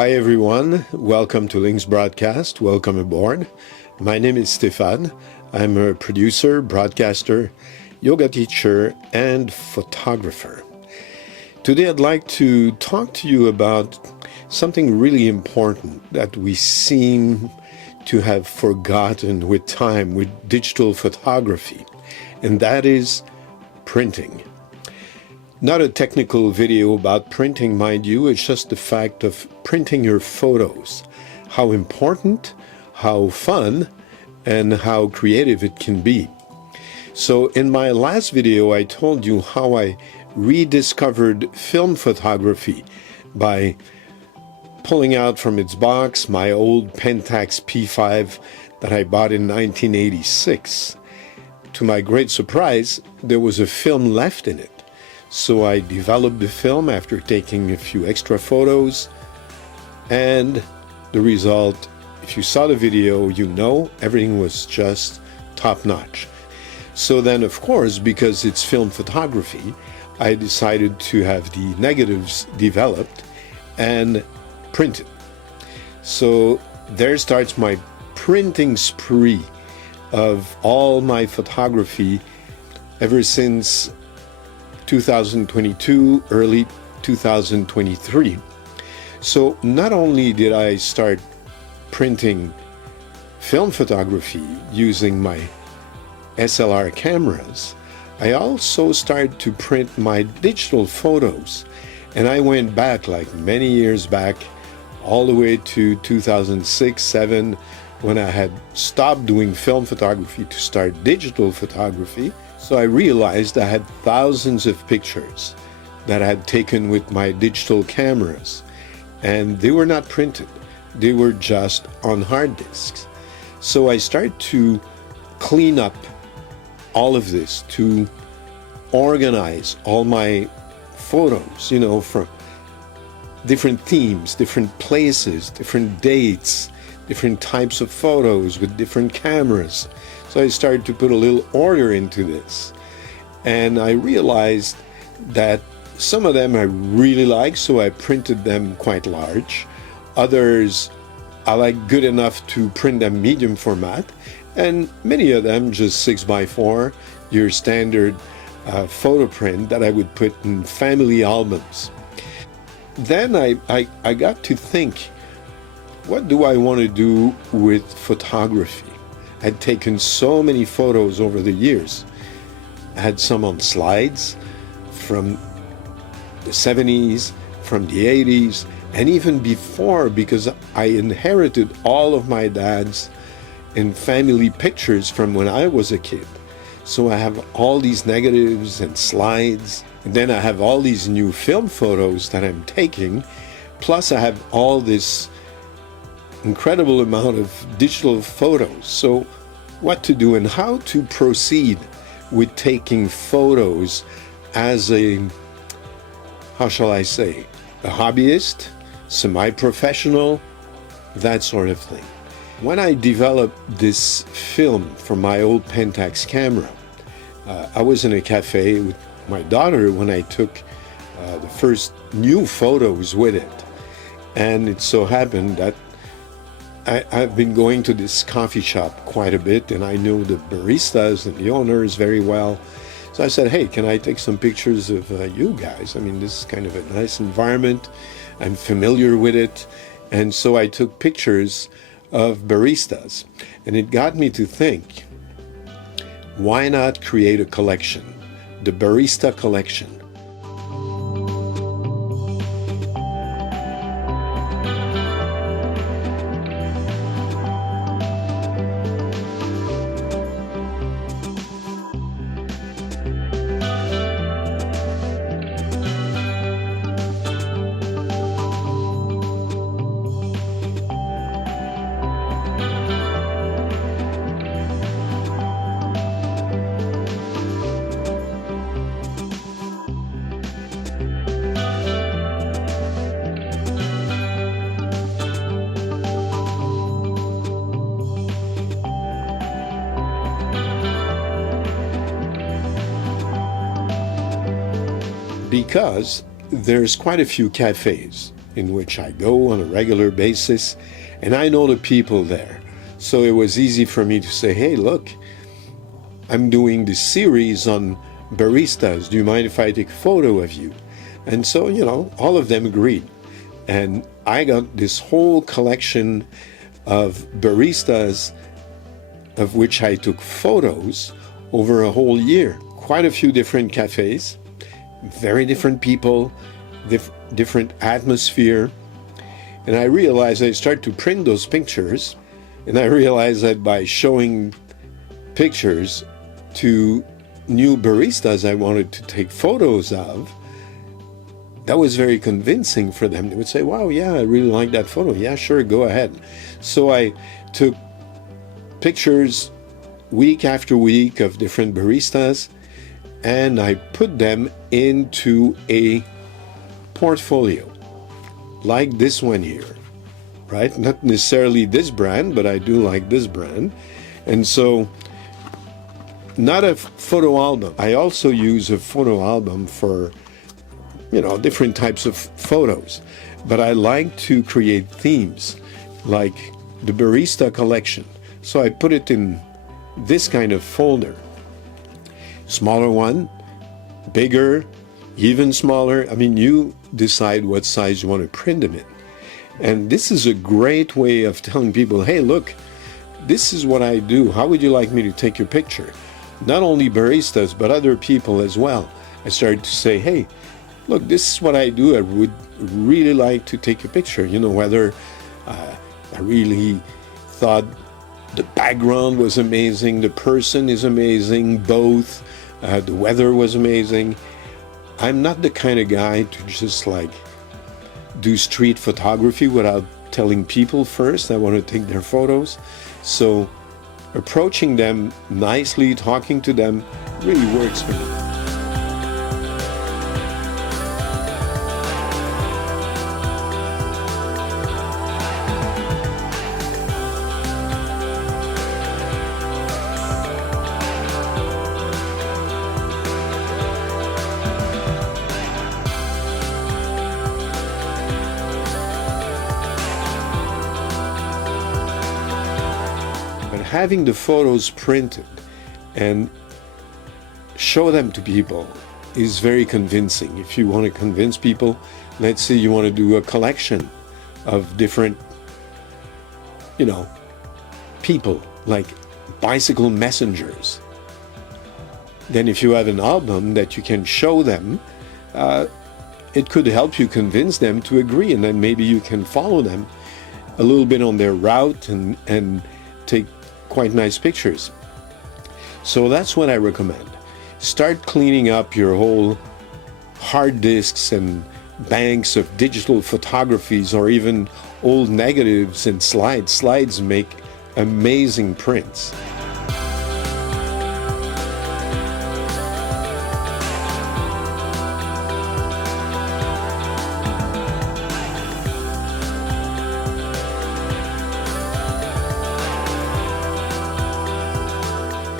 Hi everyone, welcome to Links Broadcast, welcome aboard. My name is Stéphane. I'm a producer, broadcaster, yoga teacher, and photographer. Today I'd like to talk to you about something really important that we seem to have forgotten with time, with digital photography, and that is printing. Not a technical video about printing, mind you, it's just the fact of printing your photos. How important, how fun, and how creative it can be. So in my last video, I told you how I rediscovered film photography by pulling out from its box my old Pentax P5 that I bought in 1986. To my great surprise, there was a film left in it. So I developed the film after taking a few extra photos, and the result, if you saw the video, you know everything was just top-notch. So then, of course, because it's film photography, I decided to have the negatives developed and printed. So there starts my printing spree of all my photography ever since 2022, early 2023. So not only did I start printing film photography using my SLR cameras, I also started to print my digital photos. And I went back, like many years back, all the way to 2006-07, when I had stopped doing film photography to start digital photography. So I realized I had thousands of pictures that I had taken with my digital cameras, and they were not printed. They were just on hard disks. So I started to clean up all of this, to organize all my photos, from different themes, different places, different dates, different types of photos with different cameras. So I started to put a little order into this. And I realized that some of them I really like, so I printed them quite large. Others I like good enough to print them medium format. And many of them just 6x4, your standard photo print that I would put in family albums. Then I got to think, what do I want to do with photography? I'd taken so many photos over the years. I had some on slides from the 70s, from the 80s, and even before, because I inherited all of my dad's and family pictures from when I was a kid. So I have all these negatives and slides, and then I have all these new film photos that I'm taking, plus I have all this incredible amount of digital photos. So what to do and how to proceed with taking photos as a, how shall I say, a hobbyist, semi-professional, that sort of thing. When I developed this film from my old Pentax camera, I was in a cafe with my daughter when I took the first new photos with it. And it so happened that I've been going to this coffee shop quite a bit, and I know the baristas and the owners very well. So I said, hey, can I take some pictures of you guys? I mean, this is kind of a nice environment. I'm familiar with it. And so I took pictures of baristas. And it got me to think, why not create a collection? The Barista Collection. Because there's quite a few cafes in which I go on a regular basis, and I know the people there. So it was easy for me to say, hey, look, I'm doing this series on baristas. Do you mind if I take a photo of you? And so, all of them agreed. And I got this whole collection of baristas of which I took photos over a whole year. Quite a few different cafes, very different people, different atmosphere. And I realized I started to print those pictures, and I realized that by showing pictures to new baristas I wanted to take photos of, that was very convincing for them. They would say, wow, yeah, I really like that photo. Yeah, sure, go ahead. So I took pictures week after week of different baristas, and I put them into a portfolio like this one here, right? Not necessarily this brand, but I do like this brand. And so, not a photo album. I also use a photo album for, different types of photos. But I like to create themes, like the barista collection. So I put it in this kind of folder. Smaller one, bigger, even smaller. I mean, you decide what size you want to print them in. And this is a great way of telling people, hey, look, this is what I do. How would you like me to take your picture? Not only baristas, but other people as well. I started to say, hey, look, this is what I do. I would really like to take a picture. Whether I really thought the background was amazing, the person is amazing, both, the weather was amazing. I'm not the kind of guy to just do street photography without telling people first I want to take their photos. So approaching them nicely, talking to them, really works for me. Having the photos printed and show them to people is very convincing. If you want to convince people, let's say you want to do a collection of different, people, like bicycle messengers. Then if you have an album that you can show them, it could help you convince them to agree, and then maybe you can follow them a little bit on their route and take quite nice pictures. So that's what I recommend. Start cleaning up your whole hard disks and banks of digital photographies, or even old negatives and slides. Slides make amazing prints.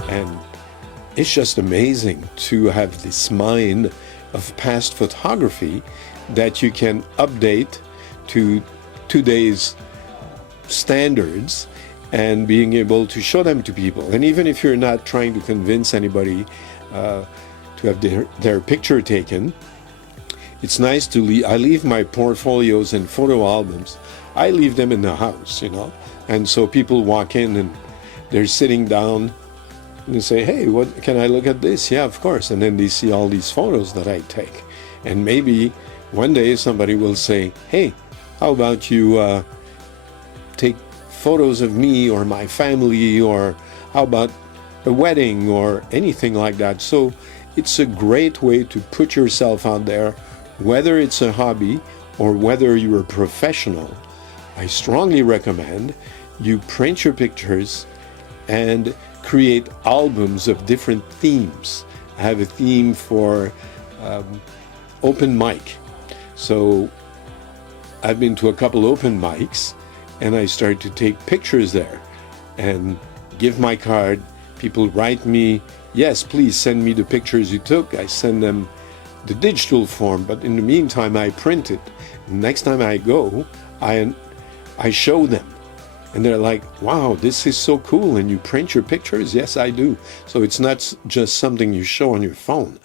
And it's just amazing to have this mind of past photography that you can update to today's standards and being able to show them to people. And even if you're not trying to convince anybody to have their picture taken, it's nice to I leave my portfolios and photo albums, I leave them in the house, and so people walk in and they're sitting down and they say, hey, what can I look at this? Yeah, of course. And then they see all these photos that I take. And maybe one day somebody will say, hey, how about you take photos of me or my family, or how about a wedding or anything like that. So it's a great way to put yourself out there, whether it's a hobby or whether you're a professional. I strongly recommend you print your pictures and create albums of different themes. I have a theme for open mic. So I've been to a couple open mics and I started to take pictures there and give my card. People write me, yes, please send me the pictures you took. I send them the digital form, but in the meantime, I print it. Next time I go, I show them. And they're like, wow, this is so cool. And you print your pictures? Yes, I do. So it's not just something you show on your phone.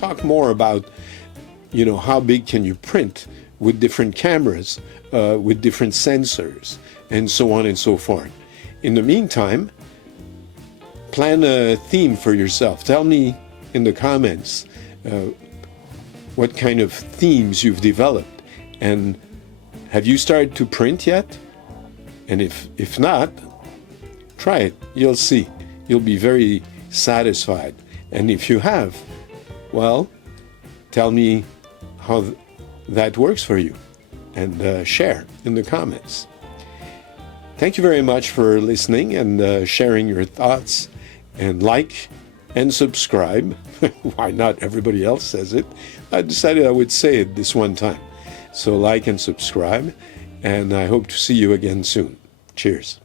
Talk more about, how big can you print with different cameras, with different sensors, and so on and so forth. In the meantime, plan a theme for yourself. Tell me in the comments what kind of themes you've developed, and have you started to print yet? And if not, try it. You'll see. You'll be very satisfied. And if you have, well, tell me how that works for you, and share in the comments. Thank you very much for listening and sharing your thoughts, and like and subscribe. Why not? Everybody else says it. I decided I would say it this one time. So like and subscribe, and I hope to see you again soon. Cheers.